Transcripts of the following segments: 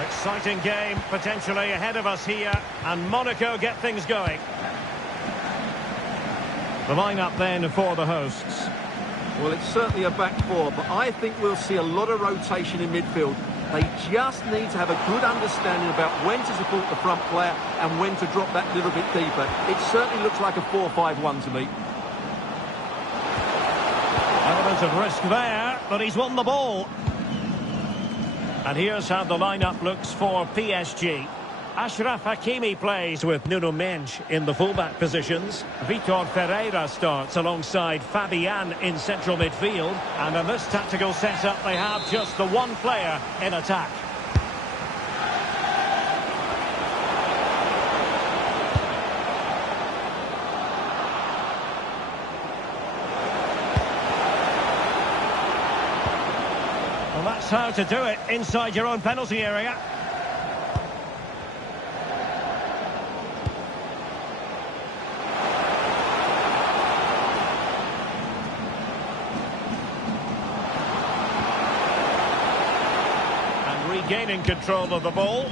Exciting game, potentially ahead of us here, and Monaco get things going. The line-up then for the hosts. Well, it's certainly a back four, but I think we'll see a lot of rotation in midfield. They just need to have a good understanding about when to support the front player and when to drop that little bit deeper. It certainly looks like a 4-5-1 to me. Element of risk there, but he's won the ball. And here's how the lineup looks for PSG. Achraf Hakimi plays with Nuno Mendes in the fullback positions. Vitor Ferreira starts alongside Fabian in central midfield. And in this tactical setup, they have just the one player in attack. Well, that's how to do it inside your own penalty area. Regaining control of the ball.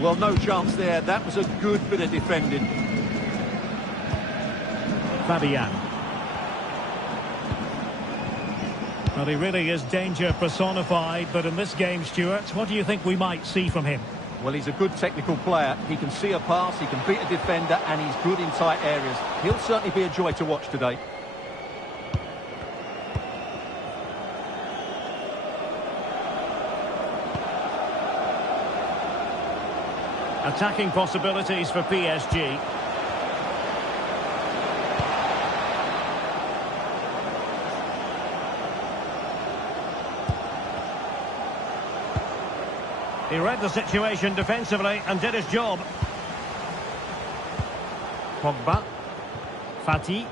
Well, no chance there. That was a good bit of defending. Fabian. Well, he really is danger personified, but in this game, Stuart, what do you think we might see from him? Well, he's a good technical player. He can see a pass, he can beat a defender, and he's good in tight areas. He'll certainly be a joy to watch today. Attacking possibilities for PSG. He read the situation defensively and did his job. Pogba. Fati.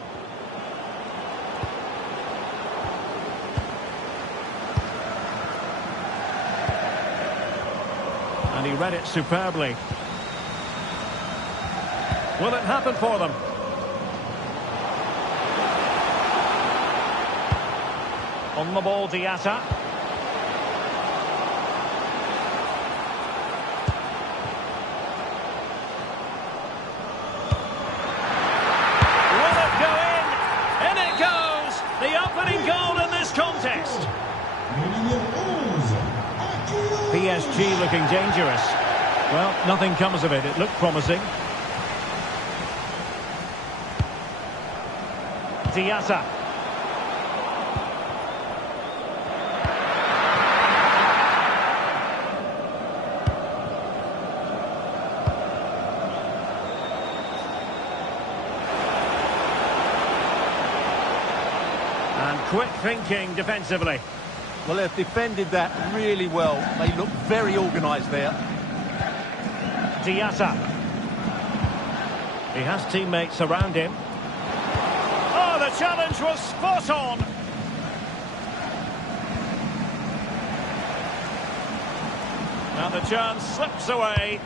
And he read it superbly. Will it happen for them? On the ball, Diatta. Will it go in? In it goes! The opening goal in this contest. PSG looking dangerous. Well, nothing comes of it. It looked promising. Diatta. And quick thinking defensively. Well, they've defended that really well. They look very organised there. Diatta. He has teammates around him. Oh, the challenge was spot on. And the chance slips away.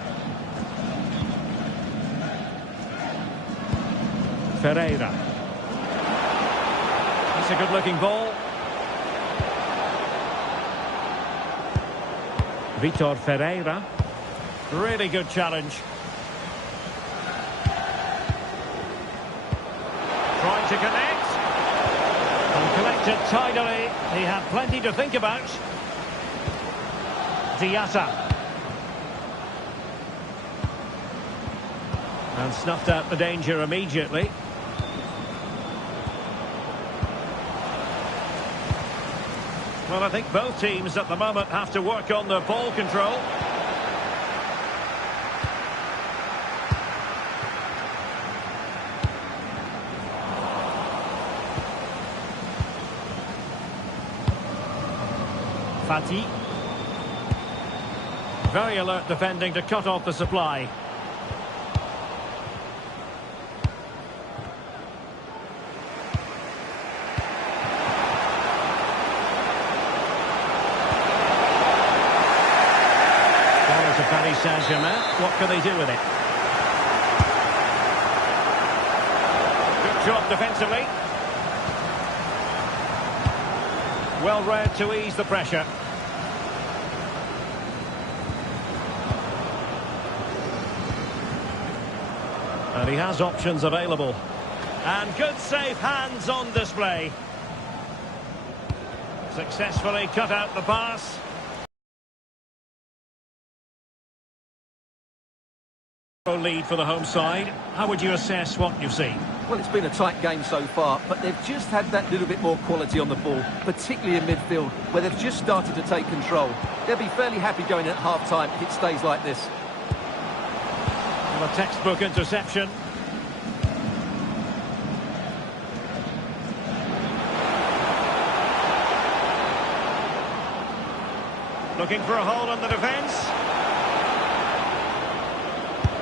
Ferreira. That's a good-looking ball. Vitor Ferreira. Really good challenge. Trying to connect. And collected tidily. He had plenty to think about. Diatta. And snuffed out the danger immediately. Well, I think both teams at the moment have to work on their ball control. Fati. Very alert defending to cut off the supply. Ball to Paris Saint-Germain. What can they do with it? Good job defensively. Well read to ease the pressure. And he has options available. And good safe hands on display. Successfully cut out the pass. Lead for the home side. How would you assess what you've seen? Well, it's been a tight game so far, but they've just had that little bit more quality on the ball, particularly in midfield, where they've just started to take control. They'll be fairly happy going at half-time if it stays like this. And a textbook interception. Looking for a hole in the defence.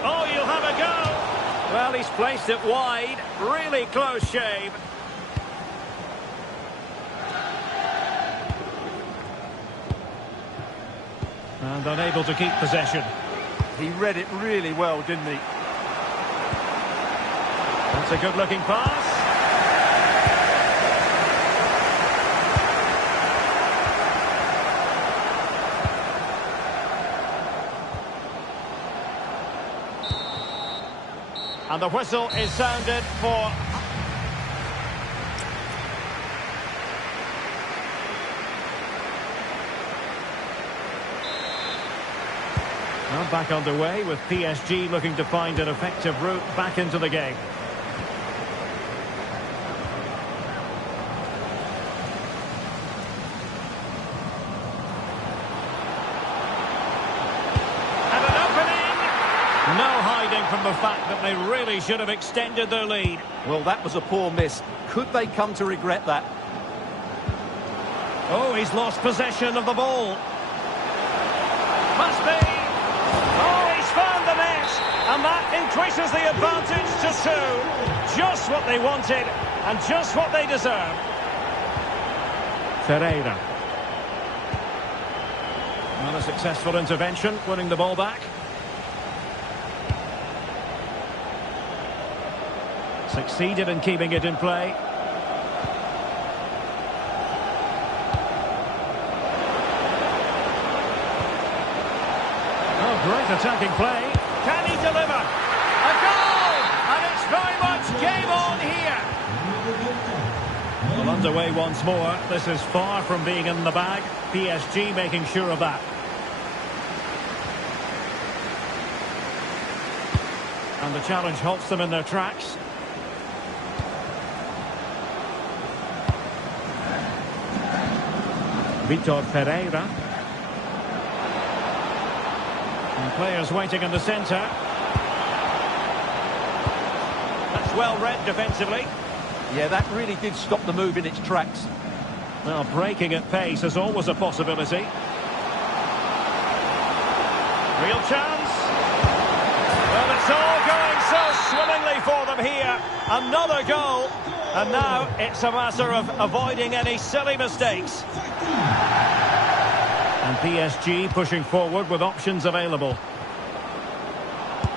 Oh, you'll have a go. Well, he's placed it wide. Really close shave. And unable to keep possession. He read it really well, didn't he? That's a good-looking pass. And the whistle is sounded for... Well, back underway with PSG looking to find an effective route back into the game. No hiding from the fact that they really should have extended their lead. Well, that was a poor miss. Could they come to regret that? Oh, he's lost possession of the ball. Must be. Oh, he's found the net. And that increases the advantage to 2. Just what they wanted and just what they deserve. Ferreira. Not a successful intervention, winning the ball back. Succeeded in keeping it in play. Oh, great attacking play. Can he deliver? A goal! And it's very much game on here. Well, underway once more. This is far from being in the bag. PSG making sure of that. And the challenge halts them in their tracks. Vitor Ferreira. And players waiting in the centre. That's well read defensively. Yeah, that really did stop the move in its tracks. Well, breaking at pace is always a possibility. Real chance. Well, it's all going so swimmingly for them here. Another goal. And now it's a matter of avoiding any silly mistakes. And PSG pushing forward with options available.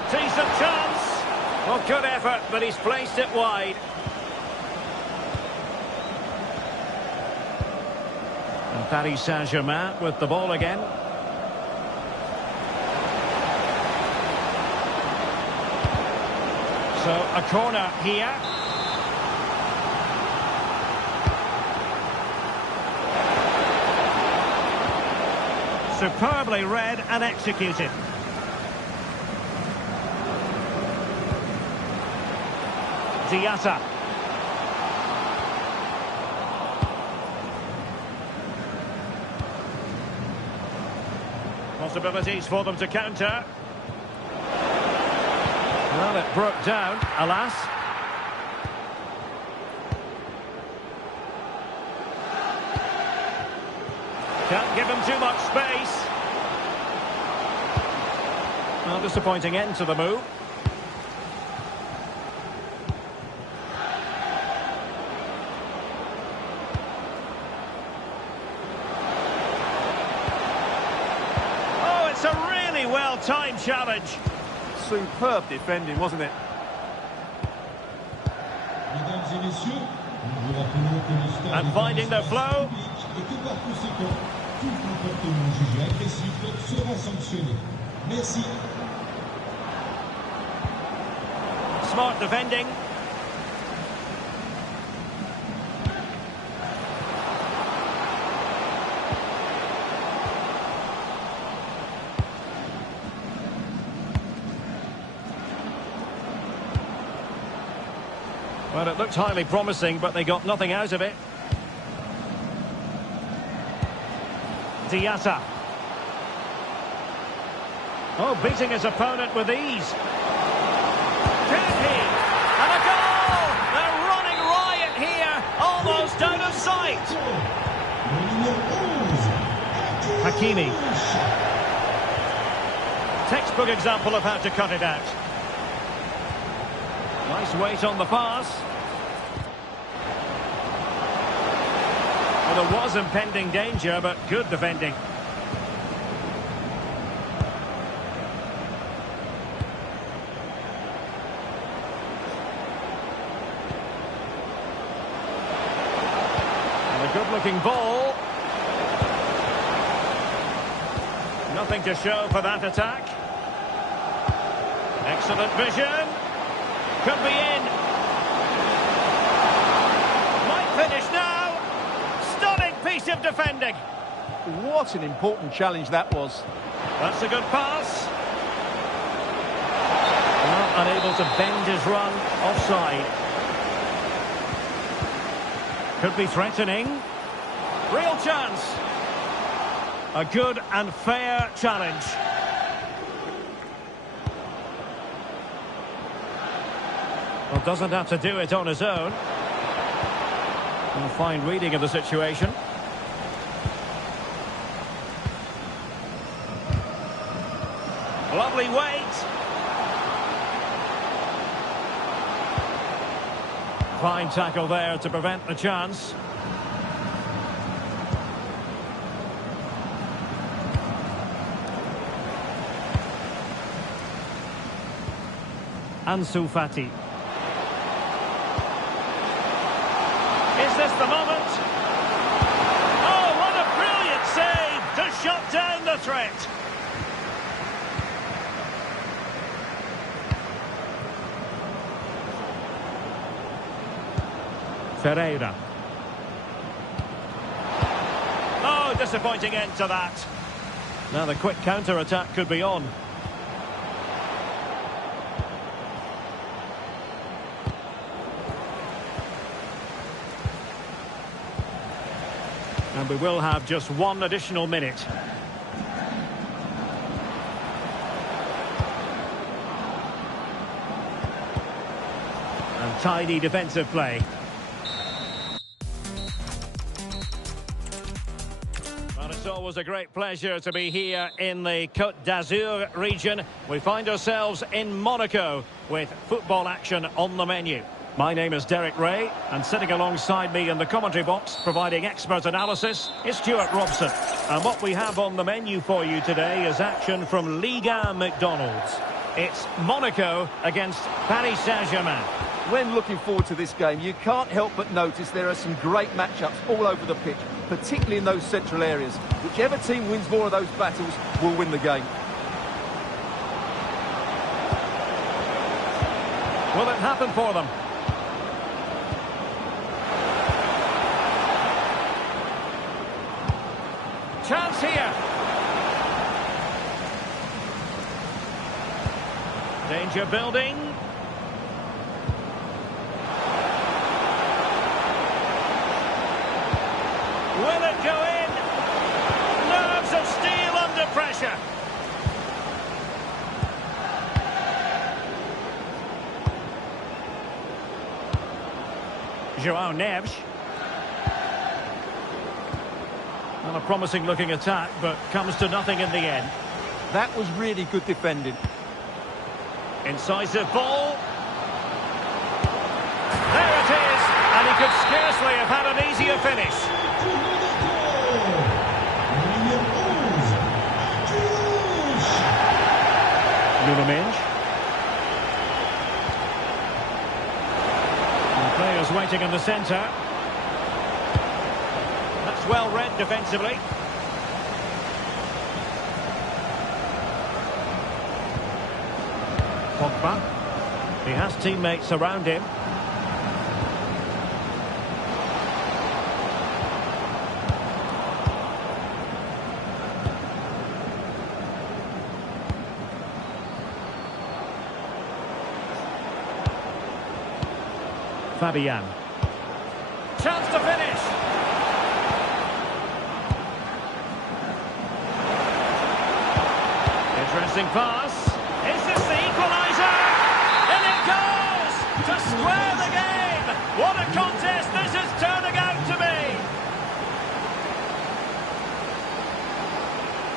Decent chance. Well, good effort, but he's placed it wide. And Paris Saint-Germain with the ball again. So a corner here. Superbly read and executed. Diatta. Possibilities for them to counter. Well, it broke down, alas. Can't give him too much space. Well, disappointing end to the move. Oh, it's a really well-timed challenge. Superb defending, wasn't it? And finding the flow. smart defending. Well, it looked highly promising, but they got nothing out of it. Diatta. Oh, beating his opponent with ease. Could he? And a goal! They're running riot here, almost out of sight. Hakimi. Textbook example of how to cut it out. Nice weight on the pass. Well, there was impending danger, but good defending. And a good-looking ball. Nothing to show for that attack. Excellent vision. Could be in. Might finish now. Stunning piece of defending. What an important challenge that was. That's a good pass. Not unable to bend his run. Offside. Could be threatening. Real chance. A good and fair challenge. Well, doesn't have to do it on his own. A fine reading of the situation. Lovely weight. Fine tackle there to prevent the chance. Ansu Fati. Is this the moment? Oh, what a brilliant save to shut down the threat. Ferreira. Oh, disappointing end to that. Now the quick counter-attack could be on. And we will have just one additional minute. And tidy defensive play. Well, it's always a great pleasure to be here in the Côte d'Azur region. We find ourselves in Monaco with football action on the menu. My name is Derek Ray, and sitting alongside me in the commentary box, providing expert analysis, is Stuart Robson. And what we have on the menu for you today is action from Liga McDonald's. It's Monaco against Paris Saint-Germain. When looking forward to this game, you can't help but notice there are some great matchups all over the pitch, particularly in those central areas. Whichever team wins more of those battles will win the game. Will it happen for them? Chance here. Danger building. Will it go in? Nerves of steel under pressure. João Neves. Well, a promising looking attack, but comes to nothing in the end. That was really good defending. Incisive ball. There it is, and he could scarcely have had an easier finish. Nuno Mendes. And the players waiting in the centre. That's well read defensively. Pogba. He has teammates around him. Fabian. Chance to finish. Interesting pass. Is this the equaliser? In it goes! To square the game! What a contest this is turning out to be!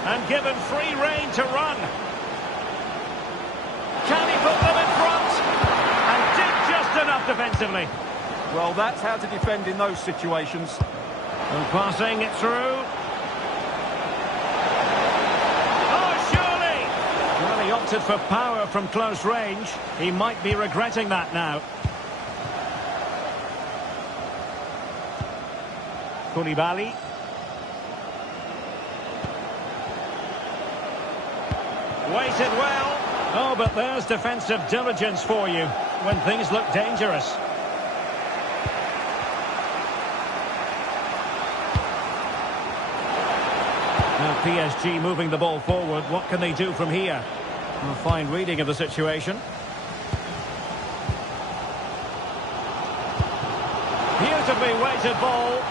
And given free rein to run. Can he put them in front? And did just enough defensively. Well, that's how to defend in those situations. And passing it through. Oh, surely! Well, he opted for power from close range. He might be regretting that now. Koulibaly. Waited well. Oh, but there's defensive diligence for you when things look dangerous. Now PSG moving the ball forward. What can they do from here? A fine reading of the situation. Beautifully weighted ball.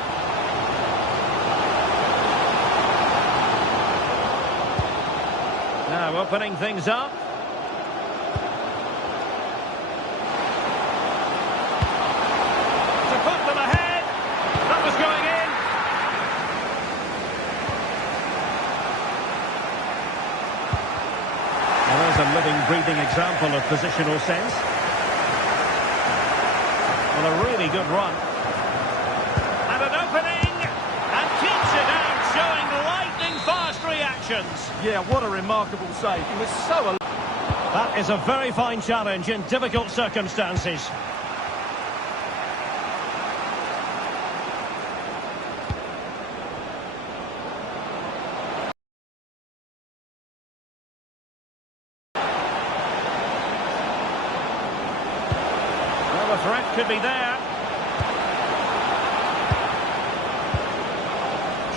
Now opening things up. To put them ahead. That was going in. Well, there's a living, breathing example of positional sense. Well, a really good run. And an opening. And keeps it out, showing lightning fast reactions. Yeah, what a remarkable save. He was so alert. That is a very fine challenge in difficult circumstances. Well, the threat could be there.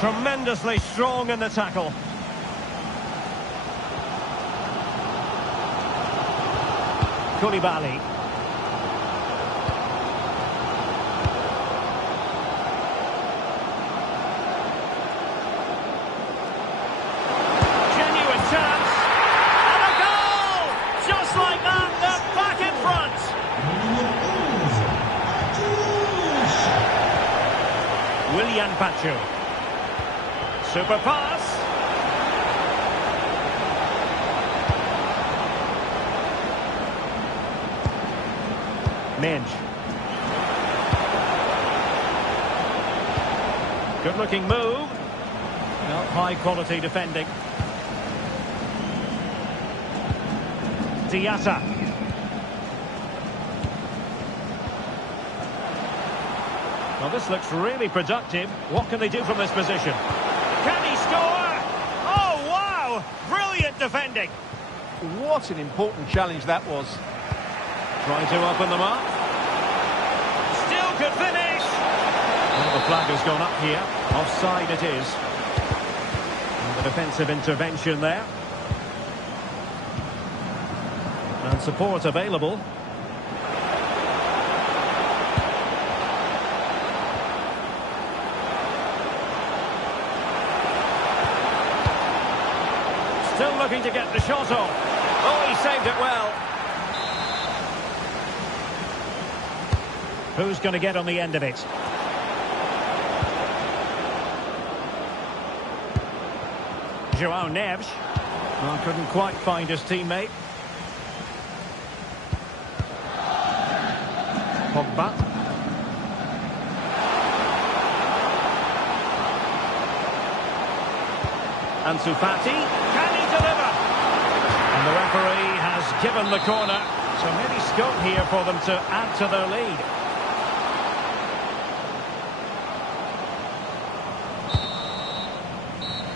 Tremendously strong in the tackle. Koulibaly. Genuine chance. And a goal! Just like that, they're back in front. Willian Pacho. Super pass. Minge. Good looking move. Not high quality defending. Diatta. Well, this looks really productive. What can they do from this position? Can he score? Oh, wow! Brilliant defending. What an important challenge that was. Trying to open them up. Still could finish. Well, the flag has gone up here. Offside it is. And the defensive intervention there. And support available. Still looking to get the shot off. Oh, he saved it well. Who's going to get on the end of it? João Neves. Well, couldn't quite find his teammate. Pogba. Ansu Fati. Can he deliver? And the referee has given the corner. So maybe scope here for them to add to their lead.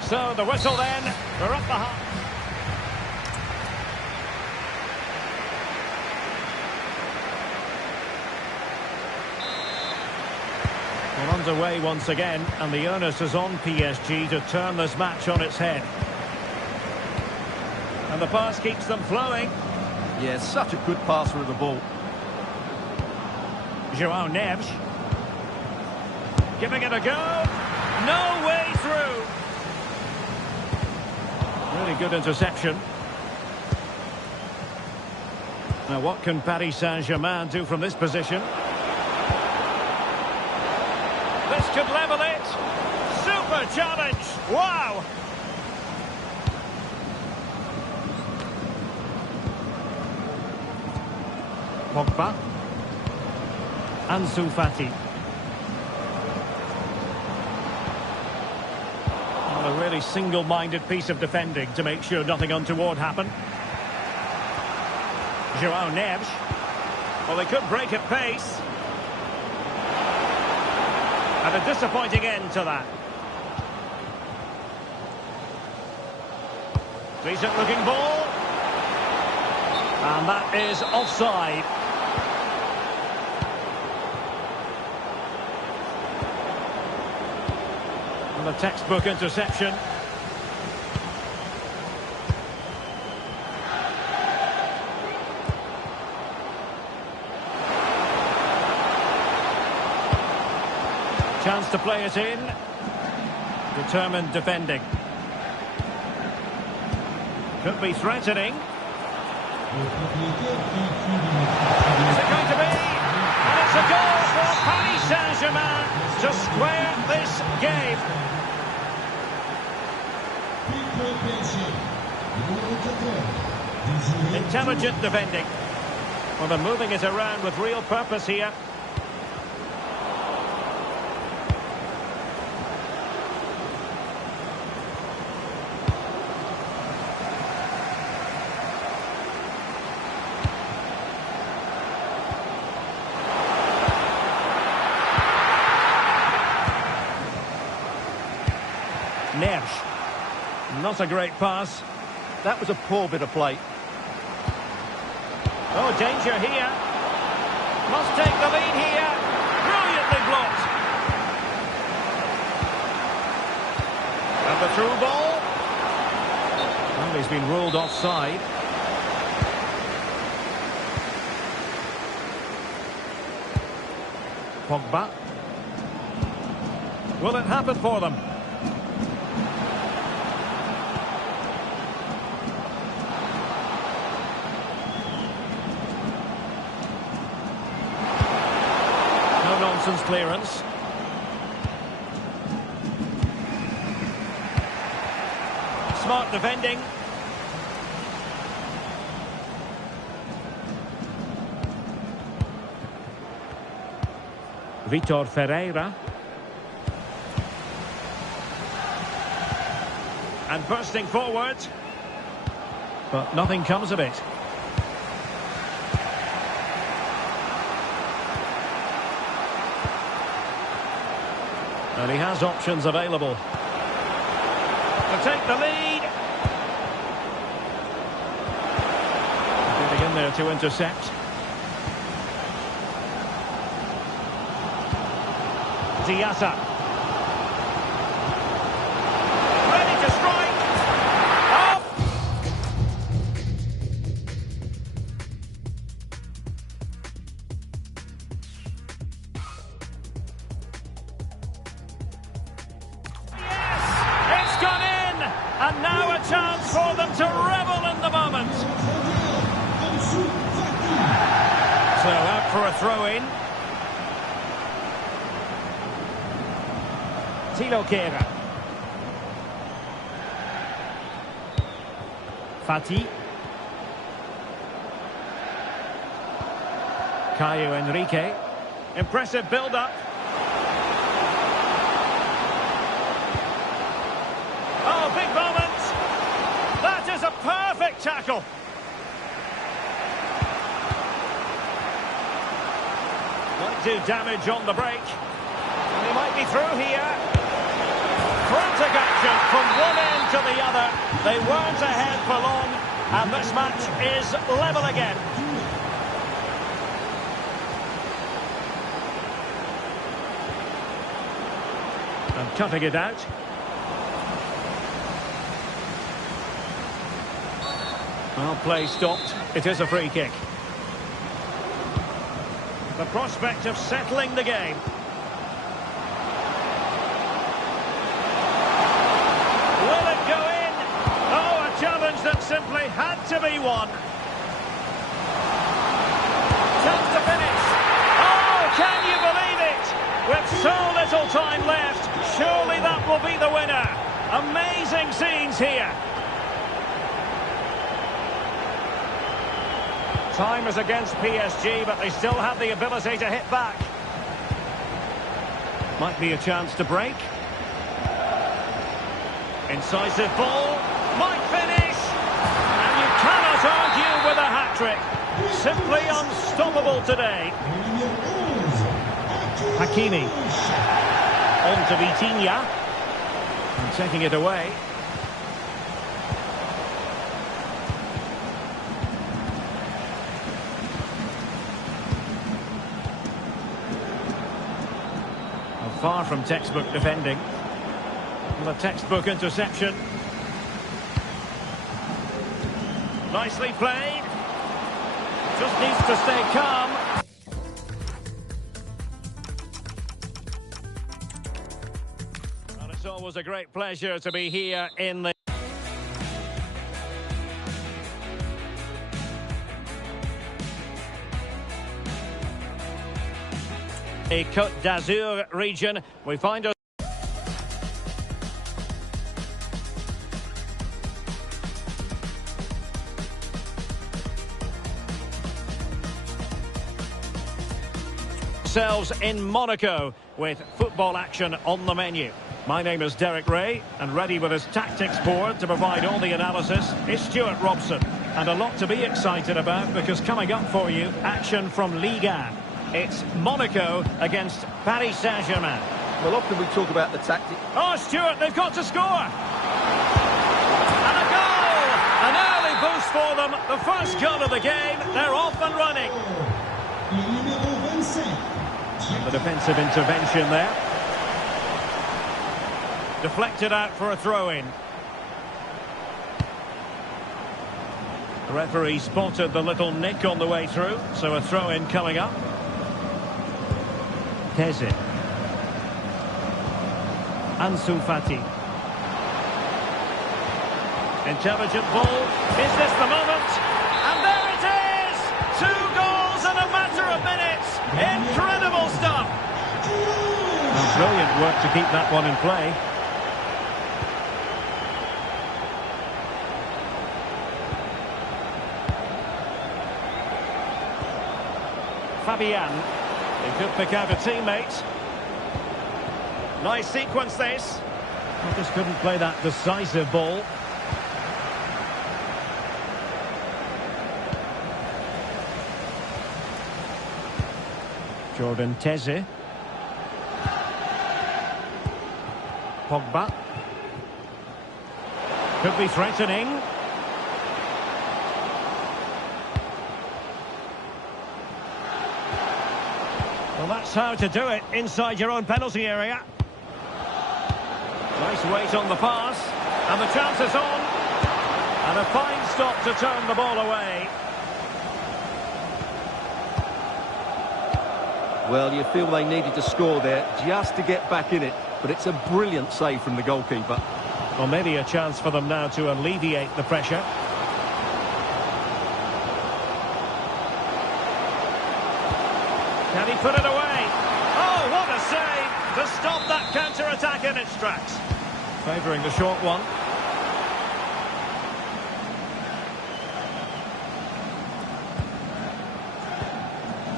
So the whistle then, we're up the half. Well, underway once again, and the onus is on PSG to turn this match on its head. And the pass keeps them flowing. Yeah, such a good passer of the ball. João Neves. Giving it a go. No way through. Really good interception. Now what can Paris Saint-Germain do from this position? This could level it. Super challenge. Wow. Pogba. Ansu Fati. Well, a really single-minded piece of defending to make sure nothing untoward happened. João Neves. Well, they could break at pace. And a disappointing end to that. Decent looking ball. And that is offside. And a textbook interception. Chance to play it in. Determined defending. Could be threatening. Is it going to be? And it's a goal for Paris Saint-Germain to square this game. Intelligent defending. Well, they're moving it around with real purpose here. Neves. Not a great pass. That was a poor bit of play. Oh, danger here. Must take the lead here. Brilliantly blocked. And the through ball. Well, he's been ruled offside. Pogba. Will it happen for them? No-nonsense clearance. Smart defending. Vitor Ferreira. And bursting forward. But nothing comes of it. And he has options available. To take the lead. Getting in there to intercept. Diatta. Ready to strike. Off. Yes! It's gone in! And now a chance for them to revel in the moment. So out for a throw-in. Tilo Kehrer. Fati. Caio Henrique. Impressive build-up. Oh, big moment. That is a perfect tackle. Might do damage on the break. And he might be through here. Frantic action from one end to the other. They weren't ahead for long, and this match is level again. And cutting it out. Well, play stopped. It is a free kick. The prospect of settling the game. Will it go in? Oh, a challenge that simply had to be won. Chance to finish. Oh, can you believe it? With so little time left, surely that will be the winner. Amazing scenes here. Time is against PSG, but they still have the ability to hit back. Might be a chance to break. Incisive ball. Might finish. And you cannot argue with a hat-trick. Simply unstoppable today. Hakimi. On to Vitinha. And taking it away. Far from textbook defending. And a textbook interception. Nicely played. Just needs to stay calm. And it's always a great pleasure to be here in the Côte d'Azur region. We find ourselves in Monaco with football action on the menu. My name is Derek Ray, and ready with his tactics board to provide all the analysis is Stuart Robson. And a lot to be excited about, because coming up for you, action from Liga. It's Monaco against Paris Saint-Germain. Well, often we talk about the tactic. Oh, Stuart, they've got to score! And a goal! An early boost for them. The first goal of the game. They're off and running. The defensive intervention there. Deflected out for a throw-in. The referee spotted the little nick on the way through, so a throw-in coming up. Teze. Ansu Fati. Intelligent ball. Is this the moment? And there it is! 2 goals in a matter of minutes. Incredible stuff. Well, brilliant work to keep that one in play. Fabian. He could pick out a teammate. Nice sequence this. I just couldn't play that decisive ball. Jordan Teze. Pogba. Could be threatening. Well, that's how to do it inside your own penalty area. Nice weight on the pass. And the chance is on. And a fine stop to turn the ball away. Well, you feel they needed to score there just to get back in it. But it's a brilliant save from the goalkeeper. Well, maybe a chance for them now to alleviate the pressure. Can he put it away? Oh, what a save to stop that counter-attack in its tracks. Favouring the short one.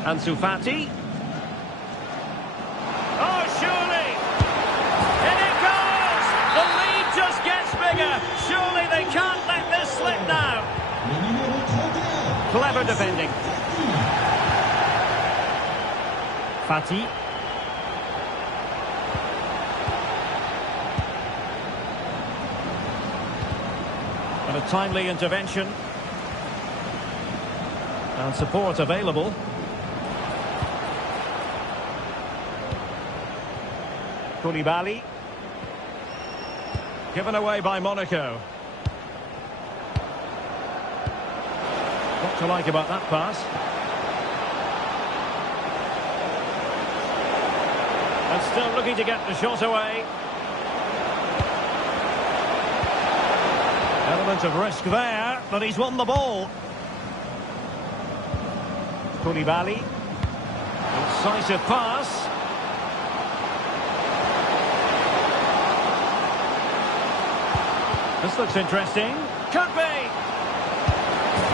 Ansu Fati. Oh, surely! In it goes! The lead just gets bigger. Surely they can't let this slip now. Clever defending. Fati. And a timely intervention. And support available. Koulibaly. Given away by Monaco. What to like about that pass? And still looking to get the shot away. Element of risk there, but he's won the ball. Koulibaly. Incisive pass. This looks interesting. Could be.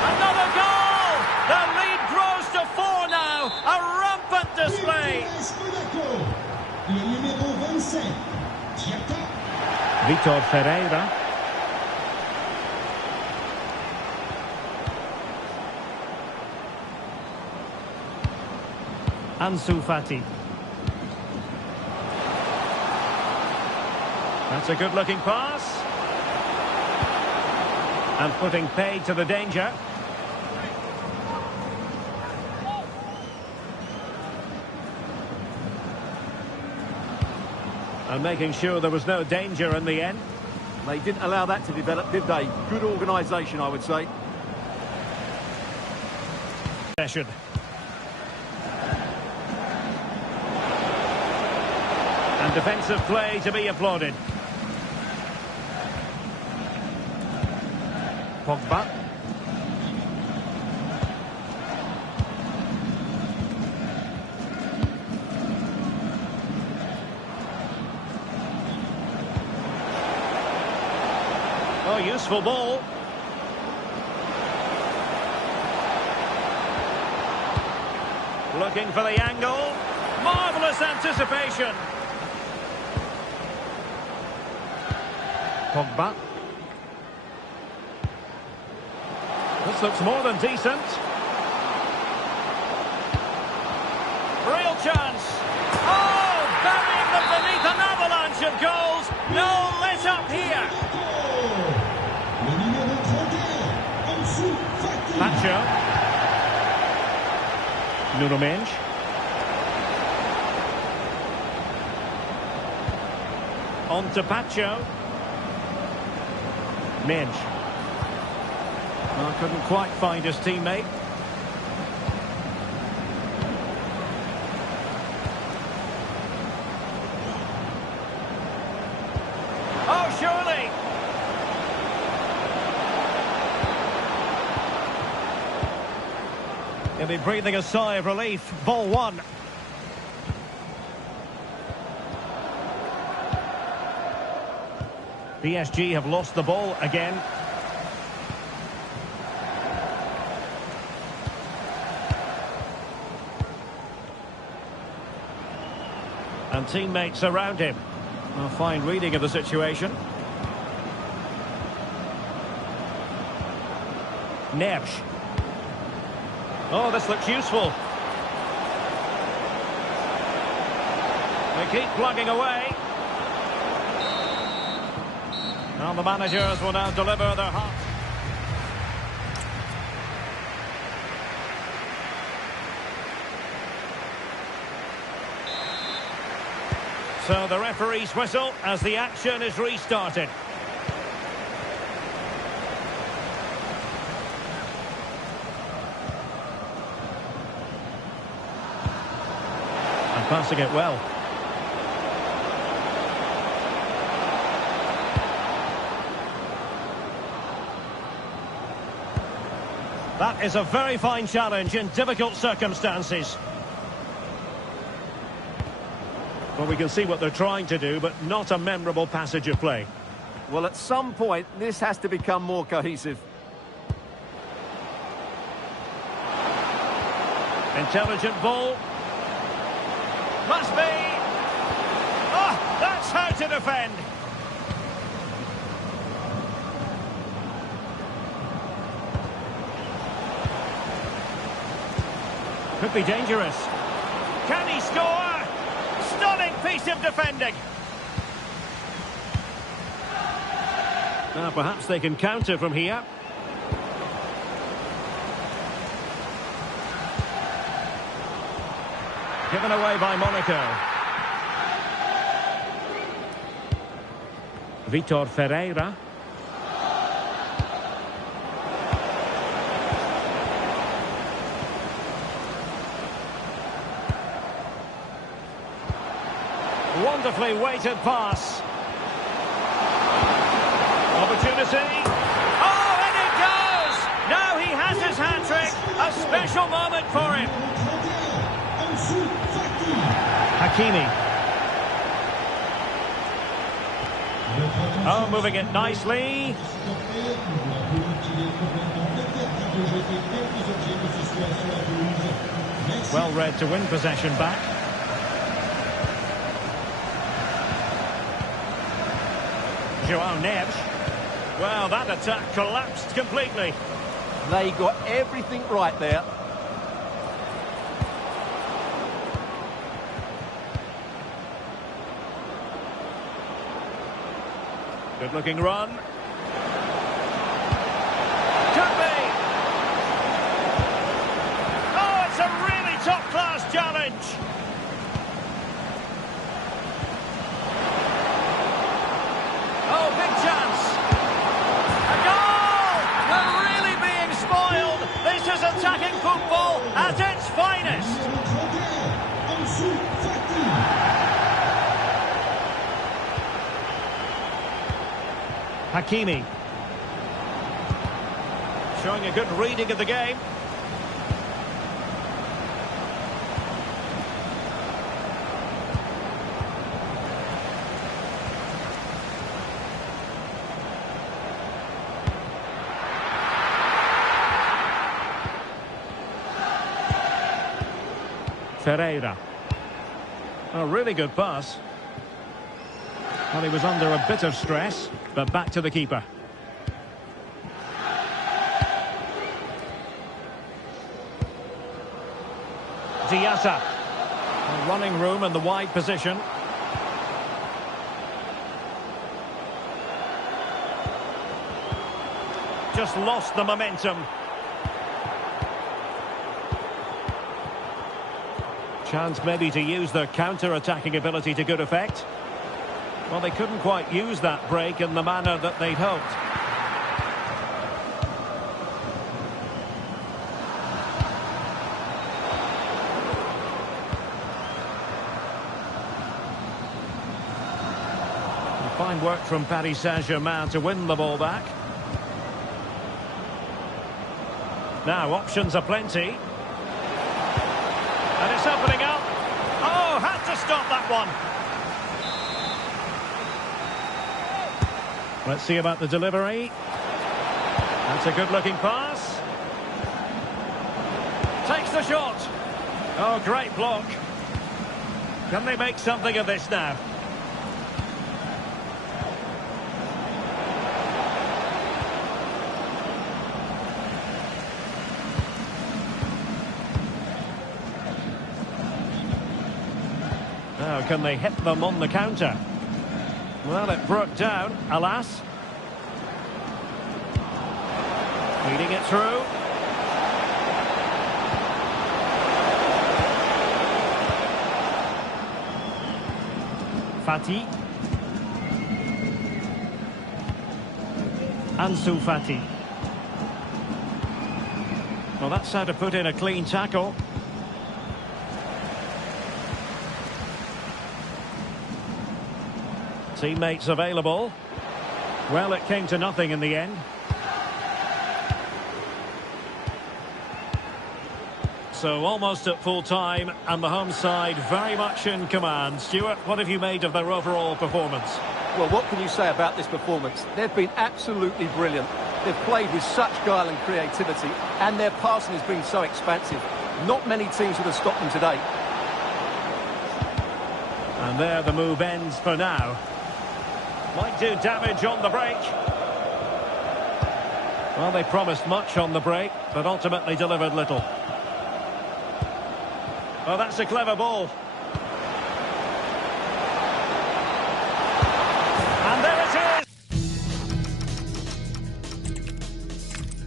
Another goal! The lead grows to 4 now. A rampant display. Vitor Ferreira. Ansu Fati. That's a good-looking pass. And putting paid to the danger. And making sure there was no danger in the end. They didn't allow that to develop, did they? Good organisation, I would say. Bashir. And defensive play to be applauded. Pogba. Oh, useful ball. Looking for the angle. Marvellous anticipation. Pogba. This looks more than decent. Real chance. Oh, burying them beneath an avalanche of goals. No let up here. Pacho. Nuno Mendes. On to Pacho. Mendes. Well, couldn't quite find his teammate. Oh, surely! He'll be breathing a sigh of relief. Ball one. PSG have lost the ball again. And teammates around him. A fine reading of the situation. Neves. Oh, this looks useful. They keep plugging away. And the managers will now deliver their heart. So the referee's whistle as the action is restarted. And passing it well. That is a very fine challenge in difficult circumstances. Well, we can see what they're trying to do, but not a memorable passage of play. Well, at some point, this has to become more cohesive. Intelligent ball. Must be. Oh, that's how to defend. Could be dangerous. Can he score? Stunning piece of defending. Now perhaps they can counter from here. Given away by Monaco. Vitor Ferreira. Wonderfully weighted pass. Opportunity. Oh, and it goes! Now he has his hat-trick. A special moment for him. Hakimi. Oh, moving it nicely. Well read to win possession back. João Neves. Well, that attack collapsed completely. They got everything right there. Good-looking run. Could be. Oh, it's a really top-class challenge. Oh, big chance. A goal! We're really being spoiled. This is attacking football at its finest. Hakimi. Showing a good reading of the game. Ferreira. A really good pass. Well, he was under a bit of stress, but back to the keeper. Diatta. Running room in the wide position. Just lost the momentum. Chance maybe to use their counter-attacking ability to good effect. Well, they couldn't quite use that break in the manner that they'd hoped. And fine work from Paris Saint-Germain to win the ball back. Now, options are plenty. And it's opening up. Oh, had to stop that one. Let's see about the delivery. That's a good-looking pass. Takes the shot. Oh, great block. Can they make something of this now? Now, can they hit them on the counter? Well, it broke down, alas. Feeding it through. Fati. Ansu Fati. Well, that's how to put in a clean tackle. Teammates available. Well, it came to nothing in the end. So almost at full time, and the home side very much in command. Stuart, what have you made of their overall performance? Well, what can you say about this performance? They've been absolutely brilliant. They've played with such guile and creativity, and their passing has been so expansive. Not many teams would have stopped them today. And there the move ends for now. Might do damage on the break. Well, they promised much on the break, but ultimately delivered little. Oh, that's a clever ball. And there it is!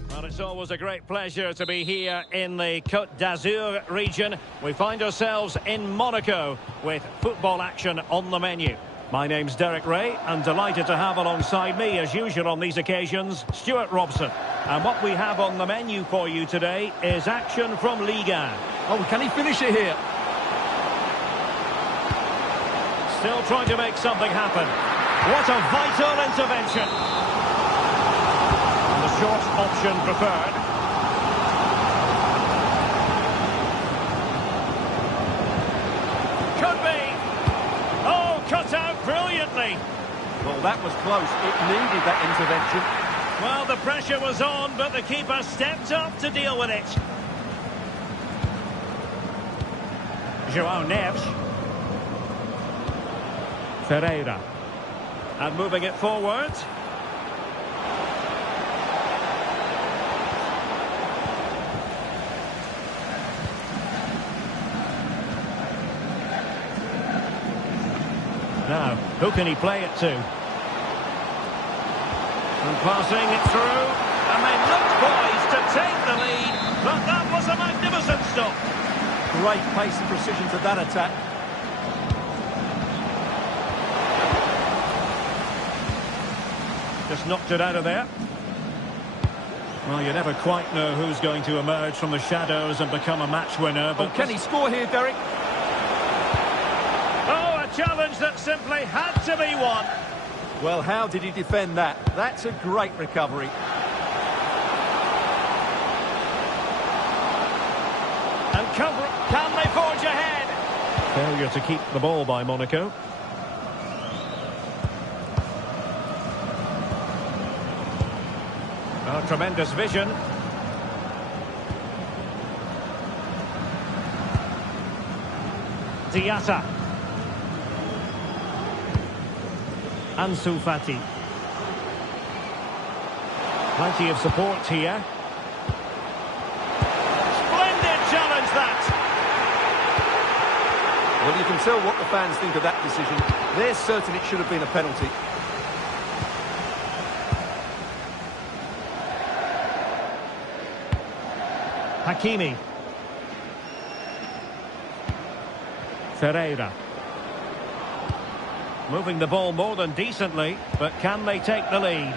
Well, it's always a great pleasure to be here in the Côte d'Azur region. We find ourselves in Monaco with football action on the menu. My name's Derek Ray, and delighted to have alongside me, as usual on these occasions, Stuart Robson. And what we have on the menu for you today is action from Liga. Oh, can he finish it here? Still trying to make something happen. What a vital intervention. And the short option preferred. Could be. Oh, cut out brilliantly. Well, that was close. It needed that intervention. Well, the pressure was on, but the keeper stepped up to deal with it. João Neves. Ferreira. And moving it forward. Now, who can he play it to? And passing it through. And they looked poised to take the lead. But that was a magnificent stop. Great pace and precision to that attack. Just knocked it out of there. Well, you never quite know who's going to emerge from the shadows and become a match winner. But can he score here, Derek? Oh, a challenge that simply had to be won. Well, how did he defend that? That's a great recovery. And cover. Can they forge ahead? Failure to keep the ball by Monaco. Oh, tremendous vision. Diatta. Ansu Fati. Plenty of support here. Splendid challenge, that. Well, you can tell what the fans think of that decision. They're certain it should have been a penalty. Hakimi. Ferreira. Moving the ball more than decently, but can they take the lead?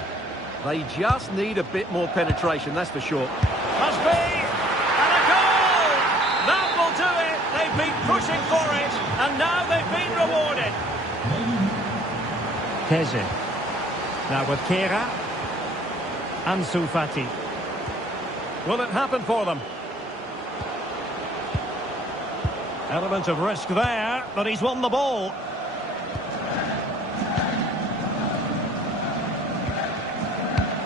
They just need a bit more penetration, that's for sure. Must be! And a goal! That will do it! They've been pushing for it, and now they've been rewarded. Keze. Now with Kera. Ansu Fati. Will it happen for them? Element of risk there, but he's won the ball.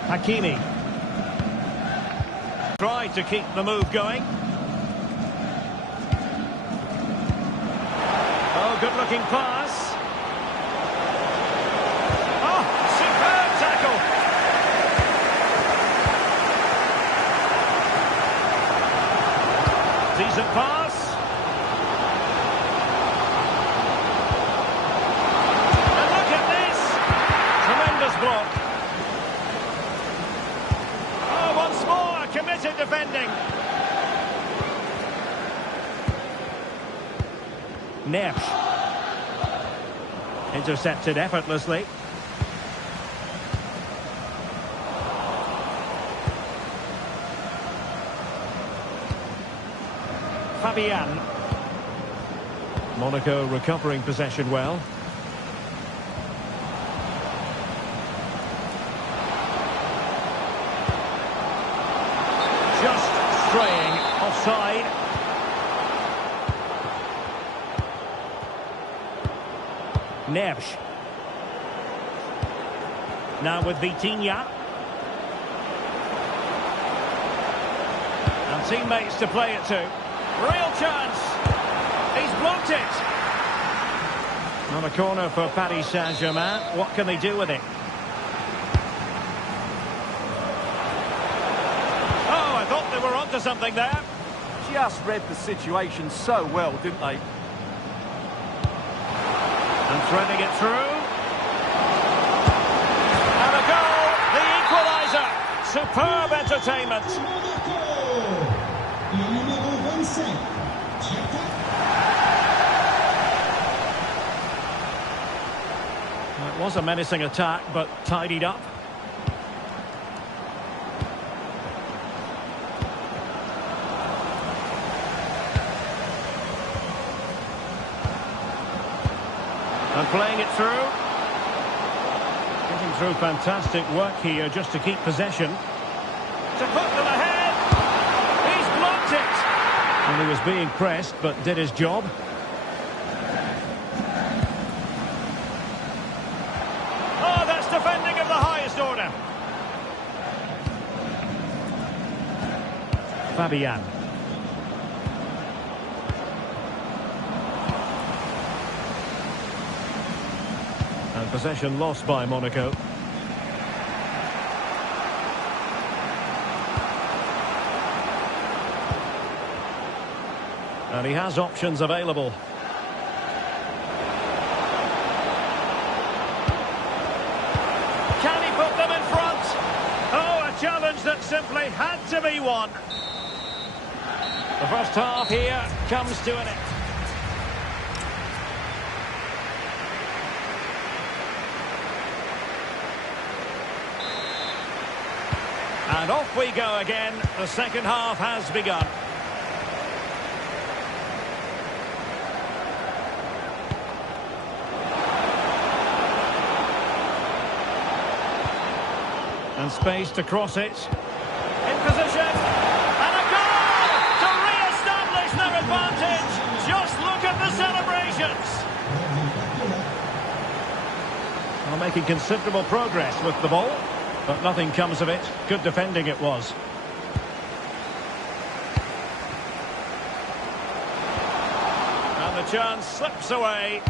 Hakimi. Tried to keep the move going. Oh, good-looking pass. Oh, superb tackle. Decent pass. Block. Oh, once more, committed defending. Neves. Intercepted effortlessly. Fabian. Monaco recovering possession well. Just straying offside. Neves. Now with Vitinha. And teammates to play it to. Real chance. He's blocked it. On a corner for Paris Saint-Germain. What can they do with it? I thought they were onto something there. Just read the situation so well, didn't they? And threading it through. And a goal, the equaliser. Superb entertainment. Was a menacing attack, but tidied up. And playing it through. Getting through fantastic work here just to keep possession. To put them ahead. He's blocked it. And he was being pressed, but did his job. Oh, that's defending of the highest order. Fabian. And possession lost by Monaco. And he has options available. Can he put them in front? Oh, a challenge that simply had to be won. The first half here comes to an end. And off we go again. The second half has begun. And space to cross it. In position. And a goal to re-establish their advantage. Just look at the celebrations. Well, making considerable progress with the ball. But nothing comes of it. Good defending it was. And the chance slips away.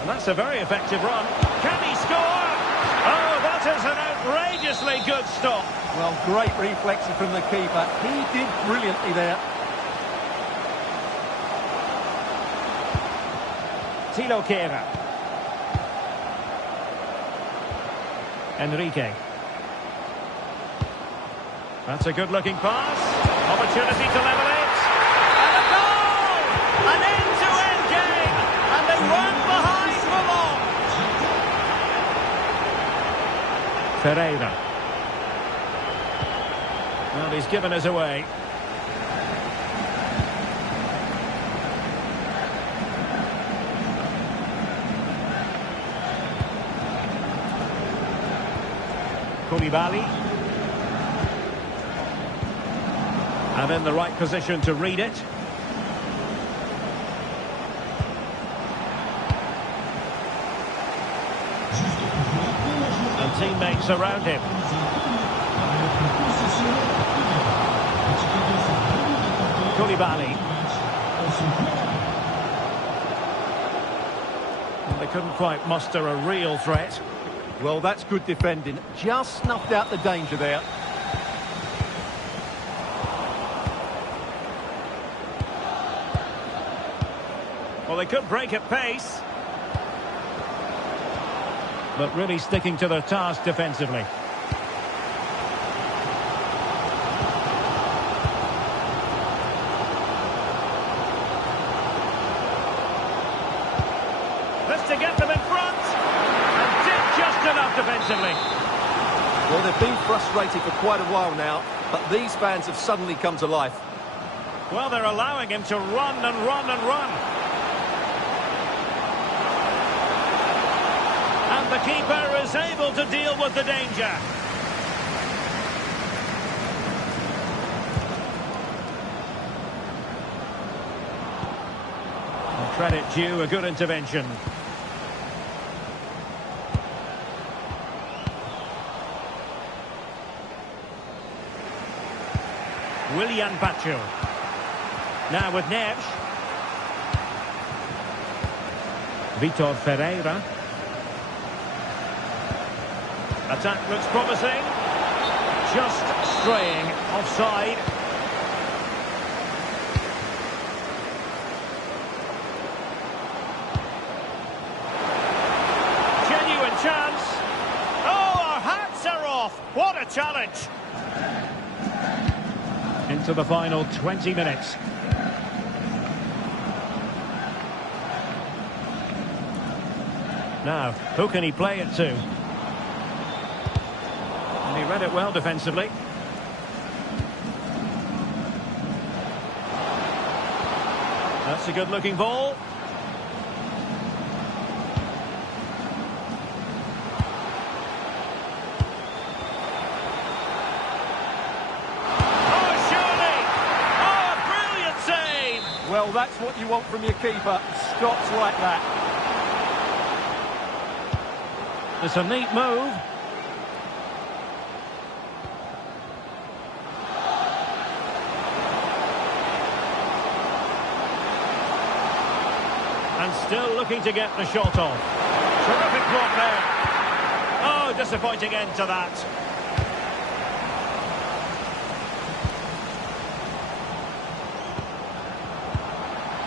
And that's a very effective run. Can he score? Oh, that is an outrageously good stop. Well, great reflexes from the keeper. He did brilliantly there. Tilo Kehrer. Enrique. That's a good-looking pass. Opportunity to level it. And a goal! An end-to-end game. And they weren't behind for long. Ferreira. Well, he's given us away. Koulibaly. And in the right position to read it. And teammates around him. Koulibaly. And they couldn't quite muster a real threat. Well, that's good defending. Just snuffed out the danger there. Well, they could break at pace. But really sticking to their task defensively. This to get them in front. Enough defensively. Well, they've been frustrated for quite a while now, but these fans have suddenly come to life. Well, they're allowing him to run and run and run. And the keeper is able to deal with the danger. And credit due, a good intervention. Willian Bashir. Now with Neves. Vitor Ferreira. Attack looks promising. Just straying offside. Genuine chance. Oh, our hats are off. What a challenge. Into the final 20 minutes. Now, who can he play it to? And he read it well defensively. That's a good-looking ball. Well, that's what you want from your keeper. Stops like that. It's a neat move. And still looking to get the shot off. Terrific block there. Oh, disappointing end to that.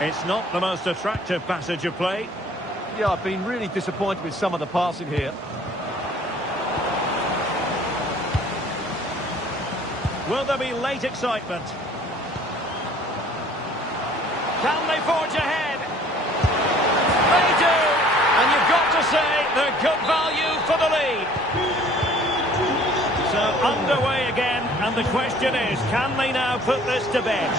It's not the most attractive passage of play. Yeah, I've been really disappointed with some of the passing here. Will there be late excitement? Can they forge ahead? They do! And you've got to say they're good value for the lead. So underway again, and the question is, can they now put this to bed?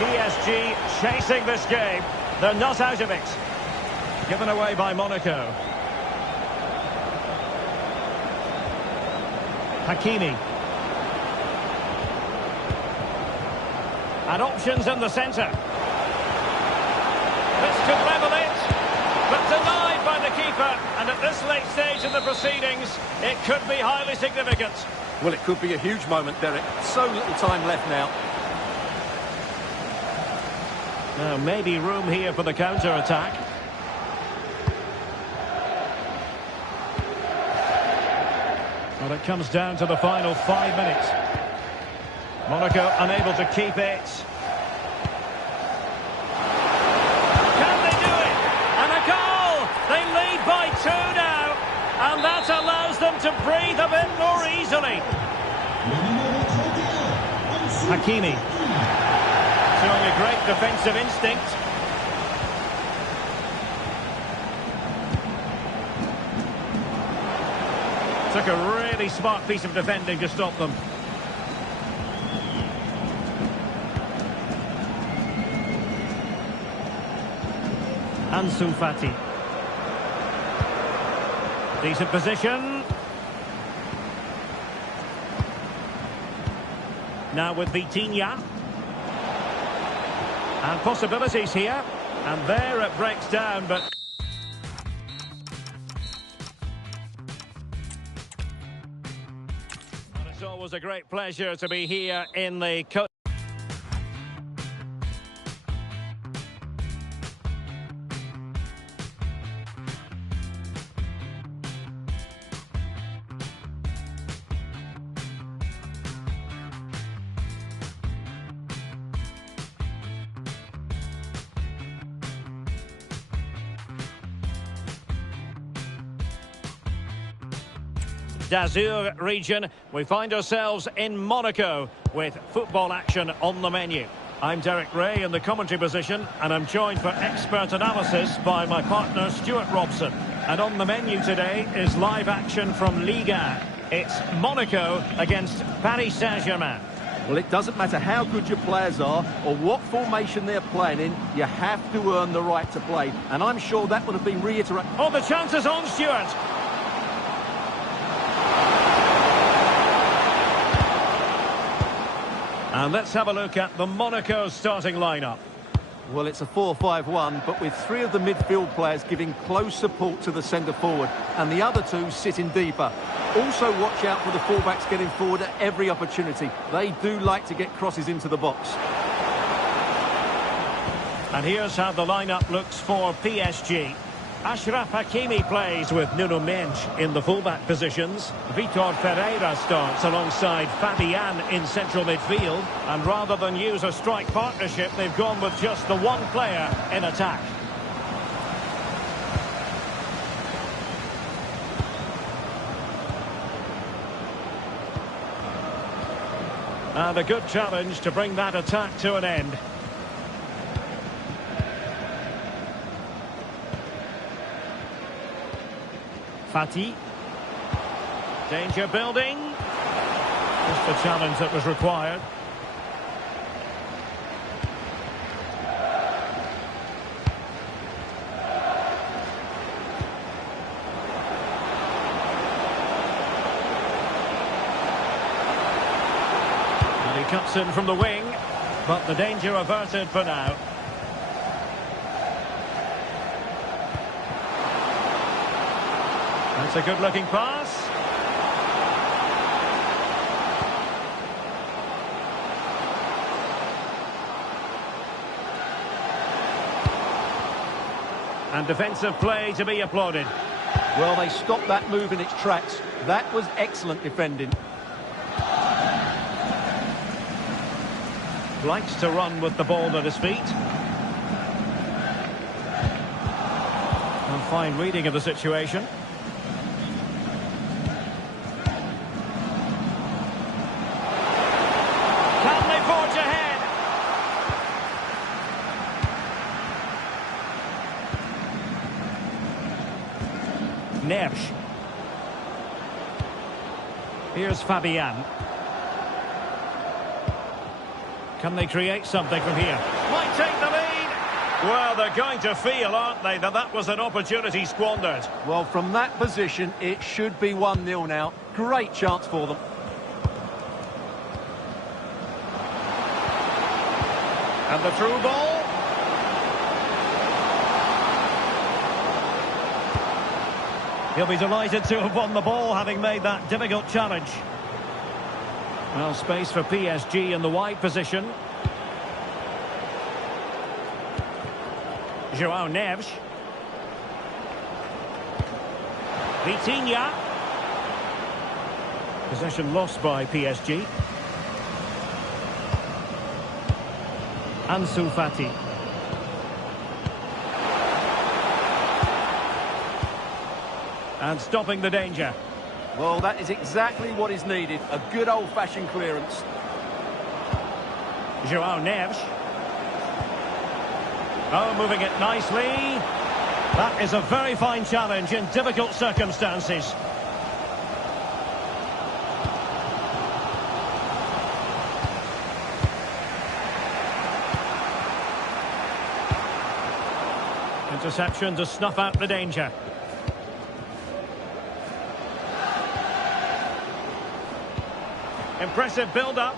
PSG chasing this game. They're not out of it. Given away by Monaco. Hakimi. And options in the centre. This could level it. But denied by the keeper. And at this late stage in the proceedings, it could be highly significant. Well, it could be a huge moment, Derek. So little time left now. Now, maybe room here for the counter-attack. Well, it comes down to the final 5 minutes. Monaco unable to keep it. Can they do it? And a goal! They lead by 2 now. And that allows them to breathe a bit more easily. Hakimi. Showing a great defensive instinct. Took a really smart piece of defending to stop them. Ansu Fati. Decent position. Now with Vitinha. And possibilities here. And there it breaks down, but... It's always a great pleasure to be here in the... d'Azur region. We find ourselves in Monaco with football action on the menu. I'm Derek Ray in the commentary position, and I'm joined for expert analysis by my partner Stuart Robson. And on the menu today is live action from Liga. It's Monaco against Paris Saint-Germain. Well, it doesn't matter how good your players are or what formation they're playing in, you have to earn the right to play. And I'm sure that would have been reiterated. Oh, the chance is on, Stuart. And let's have a look at the Monaco starting lineup. Well, it's a 4-5-1, but with 3 of the midfield players giving close support to the centre forward, and the other 2 sitting deeper. Also watch out for the fullbacks getting forward at every opportunity. They do like to get crosses into the box. And here's how the lineup looks for PSG. Achraf Hakimi plays with Nuno Mendes in the fullback positions. Vitor Ferreira starts alongside Fabian in central midfield. And rather than use a strike partnership, they've gone with just the one player in attack. And a good challenge to bring that attack to an end. Fati. Danger building. Just the challenge that was required. And he cuts in from the wing, but the danger averted for now. That's a good-looking pass. And defensive play to be applauded. Well, they stopped that move in its tracks. That was excellent defending. Likes to run with the ball at his feet. And fine reading of the situation. Can they forge ahead? Neves. Here's Fabian. Can they create something from here? Might take the lead. Well, they're going to feel, aren't they, that that was an opportunity squandered. Well, from that position, it should be 1-0 now. Great chance for them. And the through ball. He'll be delighted to have won the ball, having made that difficult challenge. Well, space for PSG in the wide position. João Neves. Vitinha. Possession lost by PSG. Ansu Fati. And stopping the danger. Well, that is exactly what is needed. A good old-fashioned clearance. João Neves. Oh, moving it nicely. That is a very fine challenge in difficult circumstances. Interception to snuff out the danger. Impressive build-up.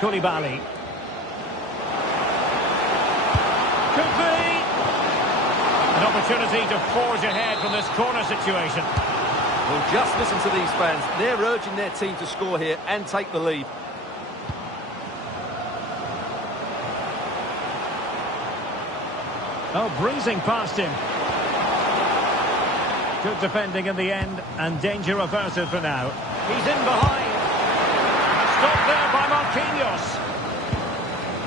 Koulibaly. Could be. An opportunity to forge ahead from this corner situation. Well, just listen to these fans. They're urging their team to score here and take the lead. Oh, breezing past him. Good defending in the end, and danger averted for now. He's in behind. Stopped there by Marquinhos.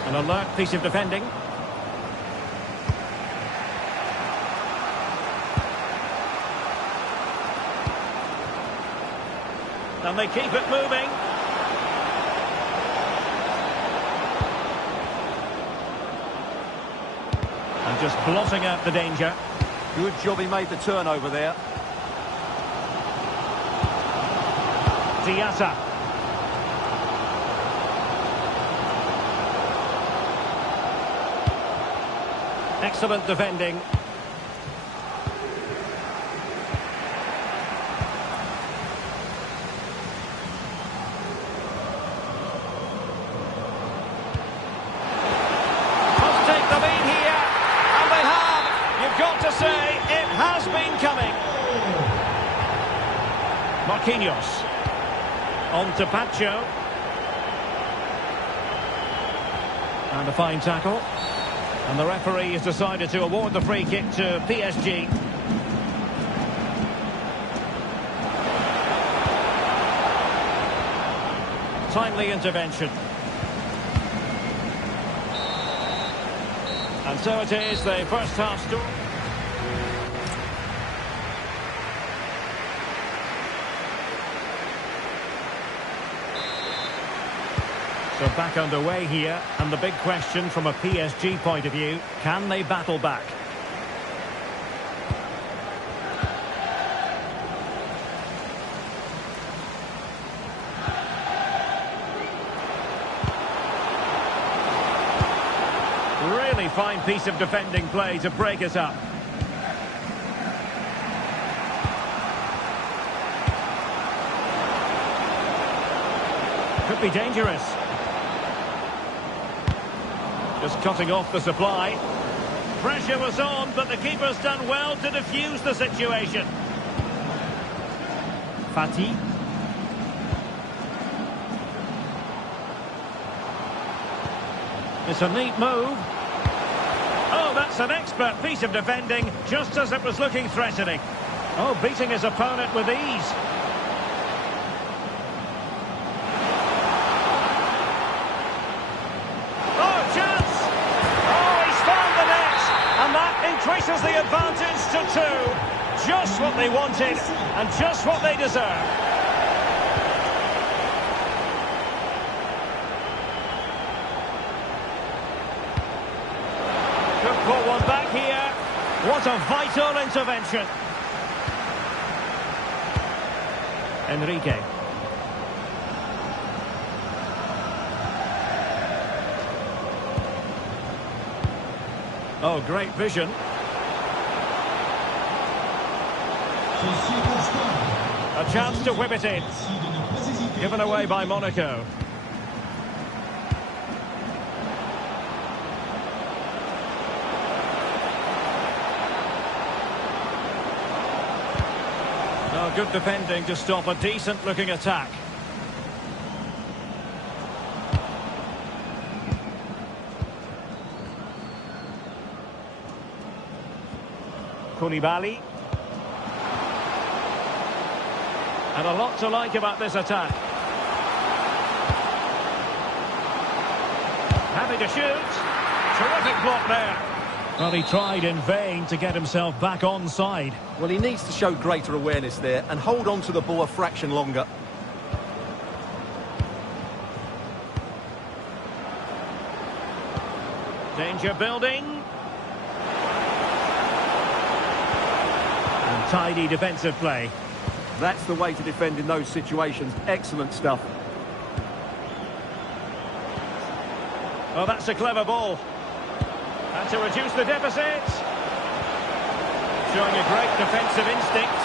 An alert piece of defending. And they keep it moving. And just blotting out the danger. Good job he made the turnover there. Diatta. Excellent defending. Must take the lead here, and they have. You've got to say, it has been coming. Marquinhos. On to Pacho. And a fine tackle. And the referee has decided to award the free kick to PSG. Timely intervention. And so it is, the first half score. So back underway here, and the big question from a PSG point of view, can they battle back? Really fine piece of defending play to break it up. Could be dangerous. Just cutting off the supply. Pressure was on, but the keeper's done well to defuse the situation. Fati. It's a neat move. Oh, that's an expert piece of defending, just as it was looking threatening. Oh, beating his opponent with ease. Increases the advantage to 2. Just what they wanted and just what they deserve. Could put one back here. What a vital intervention. Enrique. Oh, great vision. A chance to whip it in. Given away by Monaco. Oh, good defending to stop a decent-looking attack. Koulibaly. And a lot to like about this attack. Happy to shoot. Terrific block there. Well, he tried in vain to get himself back onside. Well, he needs to show greater awareness there and hold on to the ball a fraction longer. Danger building. And tidy defensive play. That's the way to defend in those situations. Excellent stuff. Oh, that's a clever ball. And to reduce the deficit. Showing a great defensive instinct.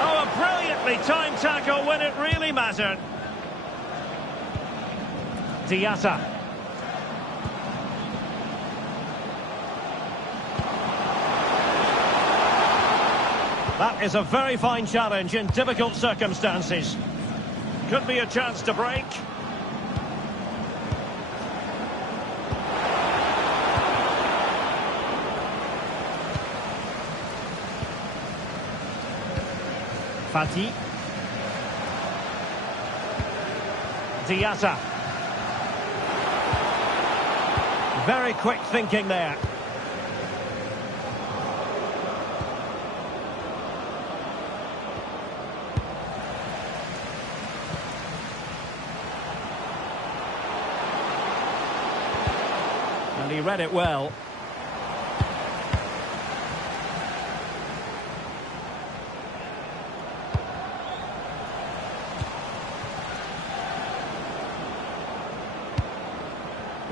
Oh, a brilliantly timed tackle when it really mattered. Diatta. That is a very fine challenge in difficult circumstances. Could be a chance to break. Fati. Diatta. Very quick thinking there. And he read it well.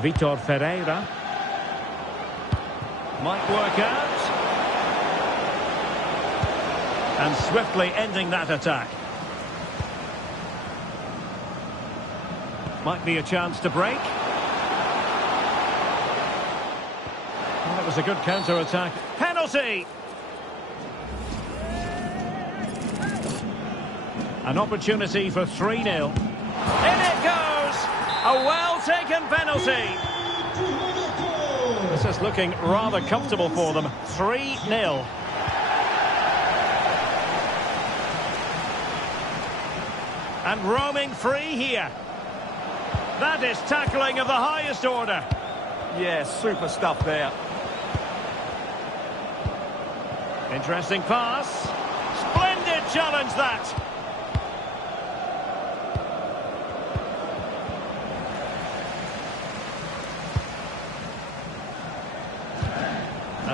Vitor Ferreira. Might work out. And swiftly ending that attack. Might be a chance to break. Well, that was a good counter-attack. Penalty! An opportunity for 3-0. In it goes! A well-taken penalty. This is looking rather comfortable for them. 3-0. And roaming free here. That is tackling of the highest order. Yeah, super stuff there. Interesting pass. Splendid challenge, that.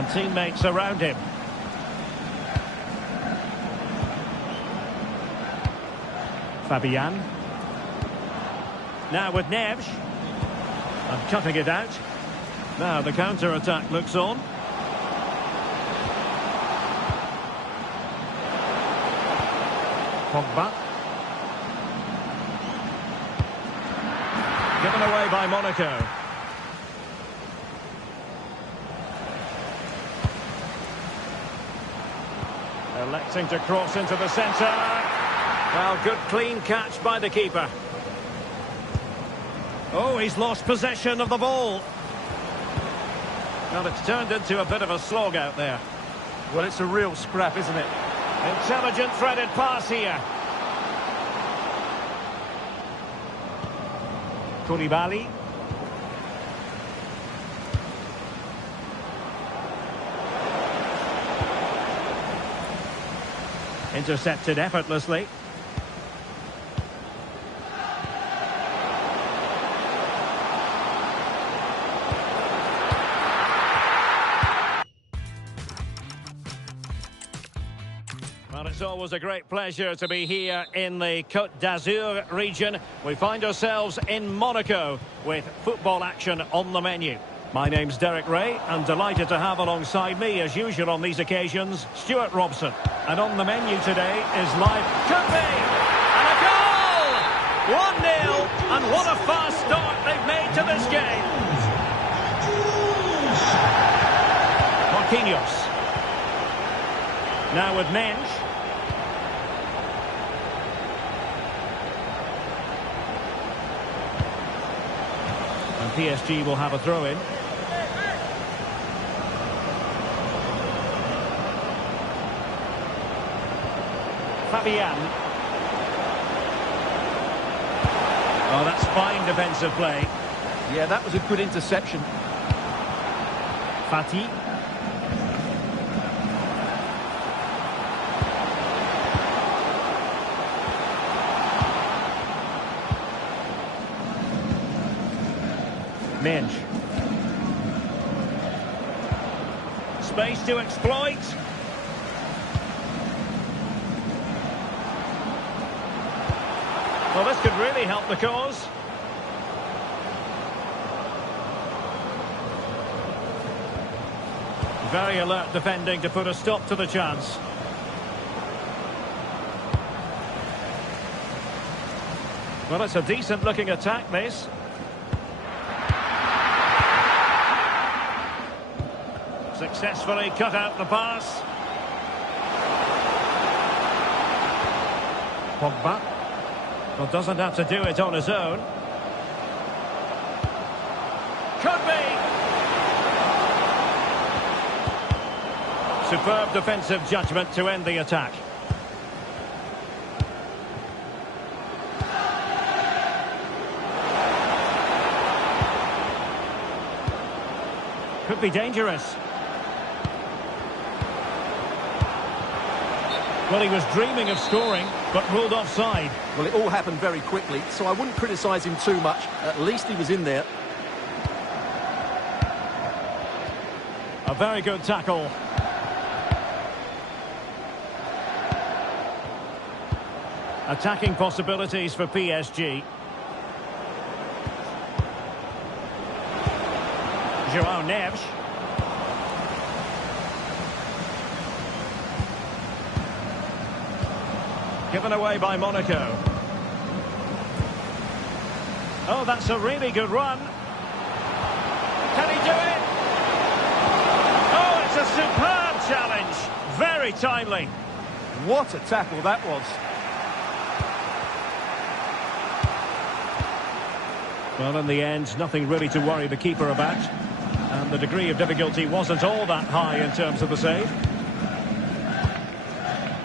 And teammates around him. Fabian. Now with Neves. And cutting it out. Now the counter-attack looks on. Pogba. Given away by Monaco. Electing to cross into the centre. Well, good clean catch by the keeper. Oh, he's lost possession of the ball. Well, it's turned into a bit of a slog out there. Well, it's a real scrap, isn't it? Intelligent threaded pass here. Koulibaly. Intercepted effortlessly. Well, it's always a great pleasure to be here in the Côte d'Azur region. We find ourselves in Monaco with football action on the menu. My name's Derek Ray, and delighted to have alongside me, as usual on these occasions, Stuart Robson. And on the menu today is live... Could be! And a goal! 1-0, and what a fast start they've made to this game. Marquinhos. Now with Mensch. And PSG will have a throw-in. Fabian. Oh, that's fine defensive play. Yeah, that was a good interception. Fati. Mensch. Space to exploit. Well, this could really help the cause. Very alert defending to put a stop to the chance. Well, it's a decent-looking attack, this. Successfully cut out the pass. Pogba. Well, doesn't have to do it on his own. Could be. Superb defensive judgment to end the attack. Could be dangerous. Well, he was dreaming of scoring, but ruled offside. Well, it all happened very quickly, so I wouldn't criticise him too much. At least he was in there. A very good tackle. Attacking possibilities for PSG. João Neves. Given away by Monaco. Oh, that's a really good run. Can he do it? Oh, it's a superb challenge. Very timely. What a tackle that was. Well, in the end, nothing really to worry the keeper about. And the degree of difficulty wasn't all that high in terms of the save.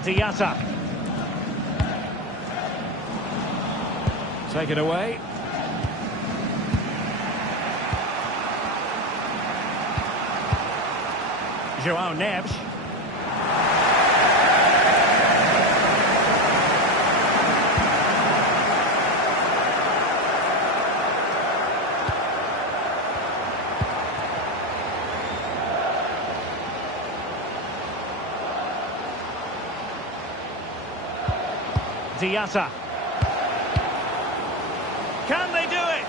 Diatta. Take it away. João Neves. Diatta. Can they do it?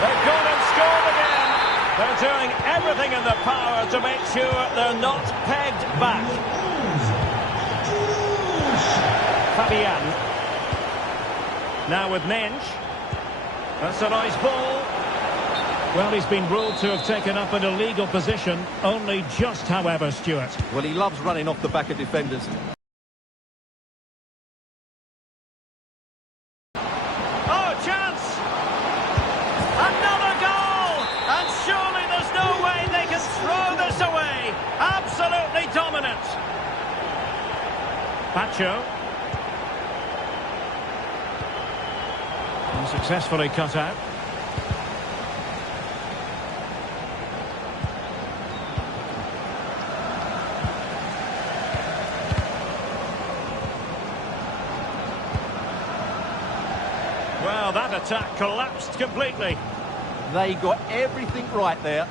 They've gone and scored again. They're doing everything in their power to make sure they're not pegged back. Fabian. Now with Mensch. That's a nice ball. Well, he's been ruled to have taken up an illegal position. Only just, however, Stuart. Well, he loves running off the back of defenders. Oh, chance! Another goal! And surely there's no way they can throw this away. Absolutely dominant. Pacho. Successfully cut out. Well, that attack collapsed completely. They got everything right there.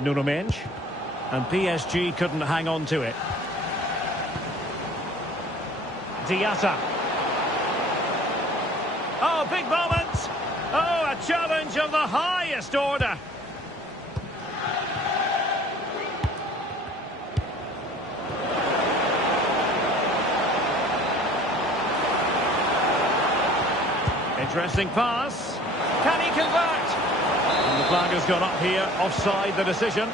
Nuno Mensch. And PSG couldn't hang on to it. Diatta. Oh, big moment. Oh, a challenge of the highest order. Interesting pass. Can he convert? And the flag has gone up here. Offside the decision.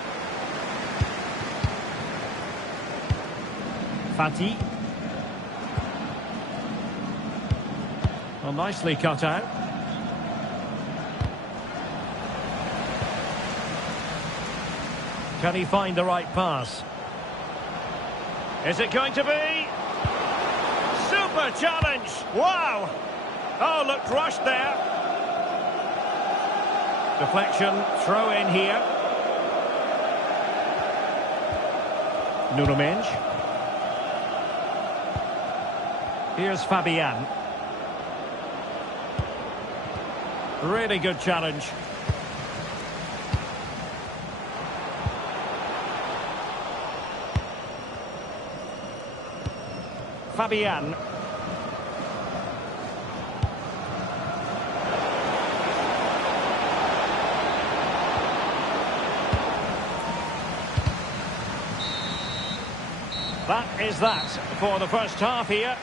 Fati. Well, nicely cut out. Can he find the right pass? Is it going to be? Super challenge! Wow! Oh, looked rushed there. Deflection, throw in here. Nuno Mensch. Here's Fabian. Really good challenge. Fabian. That is that for the first half here.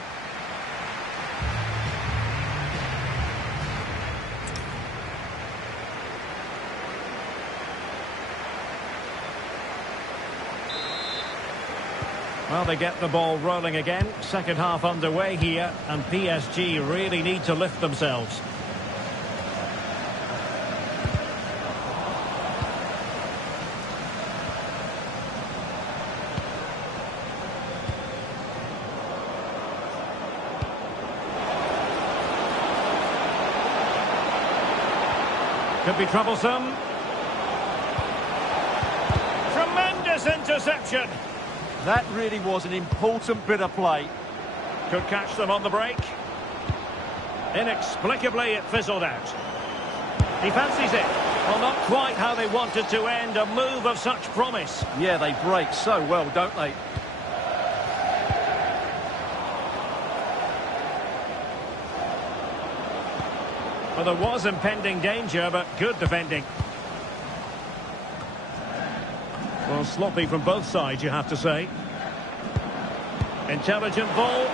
Well, they get the ball rolling again. Second half underway here, and PSG really need to lift themselves. Could be troublesome. Tremendous interception. That really was an important bit of play. Could catch them on the break. Inexplicably, it fizzled out. He fancies it. Well, not quite how they wanted to end a move of such promise. Yeah, they break so well, don't they? Well, there was impending danger, but good defending. Well, sloppy from both sides, you have to say. Intelligent ball.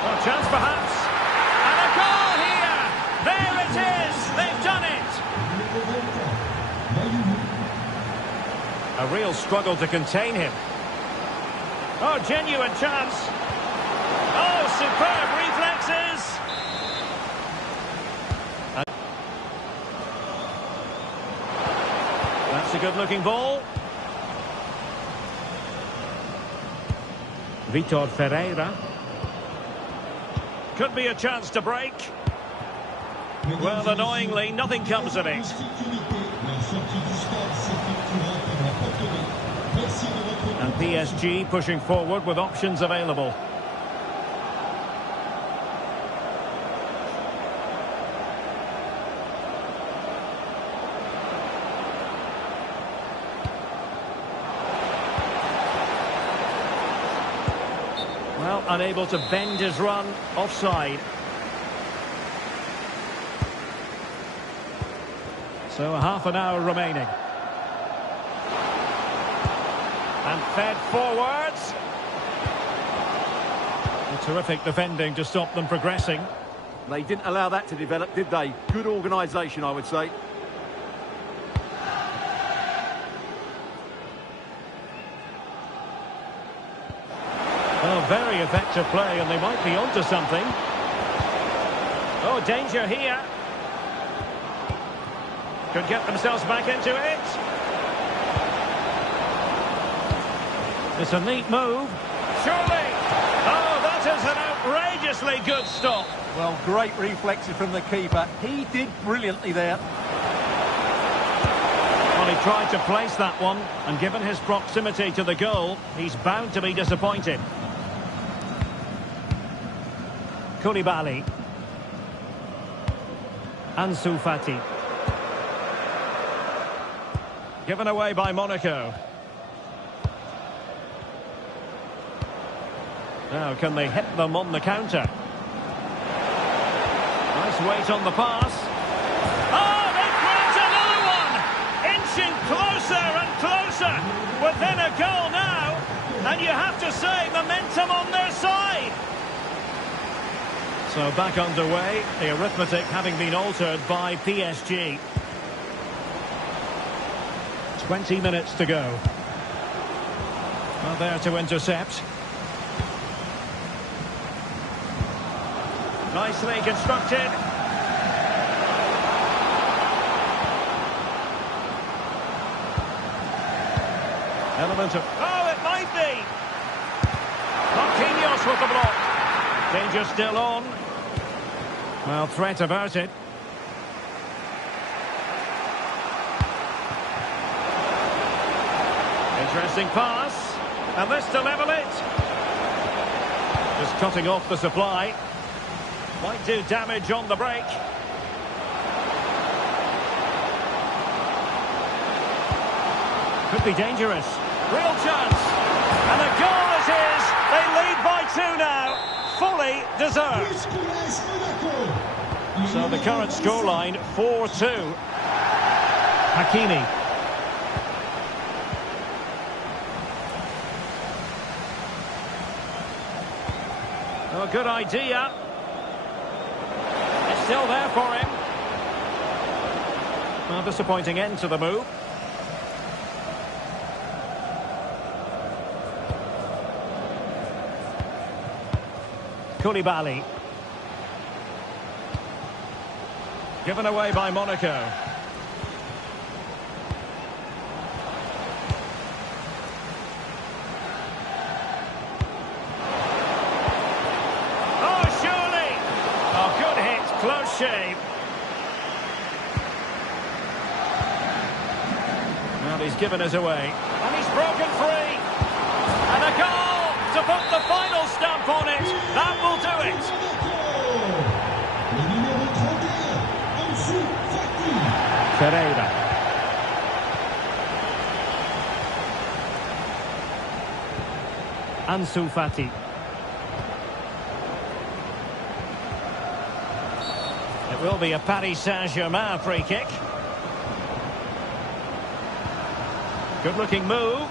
Well, chance perhaps. And a goal here! There it is! They've done it! A real struggle to contain him. Oh, genuine chance. Oh, superb reflexes! That's a good-looking ball. Vitor Ferreira. Could be a chance to break. Well, annoyingly, nothing comes of it. And PSG pushing forward with options available. Well, unable to bend his run, offside. So half an hour remaining. And fed forwards. A terrific defending to stop them progressing. They didn't allow that to develop, did they? Good organisation, I would say. Oh, very effective play, and they might be onto something. Oh, danger here. Could get themselves back into it. It's a neat move. Surely. Oh, that is an outrageously good stop. Well, great reflexes from the keeper. He did brilliantly there. Well, he tried to place that one, and given his proximity to the goal, he's bound to be disappointed. Koulibaly. Ansu Fati. Given away by Monaco. Now, can they hit them on the counter? Nice weight on the pass. Oh, they've grabbed another one! Inching closer and closer. Within a goal now. And you have to say, momentum on their side. So back underway, the arithmetic having been altered by PSG. 20 minutes to go. Well, there to intercept. Nicely constructed. Element of... Oh, it might be! Marquinhos with the block. Danger still on. Well, threat about it. Interesting pass. And this to level it. Just cutting off the supply. Might do damage on the break. Could be dangerous. Real chance. And the goal it is. They lead by 2 now. Fully deserved. So the current scoreline 4-2. Hakimi. Oh, good idea. It's still there for him. Well, disappointing end to the move. Koulibaly. Given away by Monaco. Oh, surely! Oh, good hit, close shave. Well, he's given us away. And he's broken free. And a goal to put the final stamp on it. That will do it. Pereira. Ansu Fati. It will be a Paris Saint-Germain free kick. Good looking move.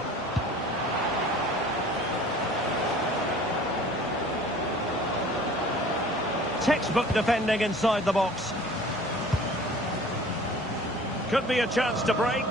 Textbook defending inside the box. Could be a chance to break.